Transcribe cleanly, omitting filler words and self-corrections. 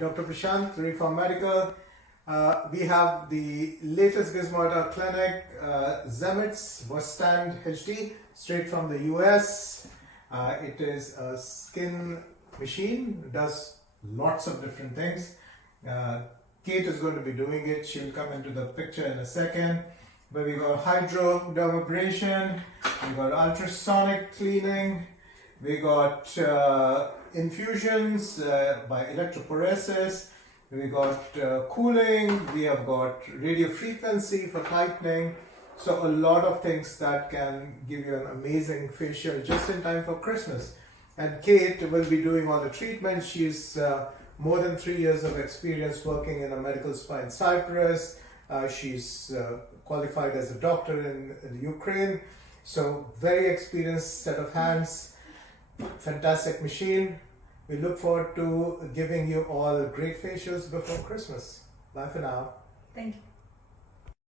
Dr. Prashant, Reform Medical. We have the latest gizmo at our clinic, Zemits Verstand HD, straight from the US. It is a skin machine, does lots of different things. Kate is going to be doing it. She'll come into the picture in a second. But we got HydroDermabrasion, we got ultrasonic cleaning, we got infusions by electrophoresis, we got cooling, we have got radio frequency for tightening. So a lot of things that can give you an amazing facial just in time for Christmas. And Kate will be doing all the treatments. She's more than 3 years of experience working in a medical spa in Cyprus. She's qualified as a doctor in Ukraine. So very experienced set of hands, fantastic machine. We look forward to giving you all great facials before Christmas. Bye for now. Thank you.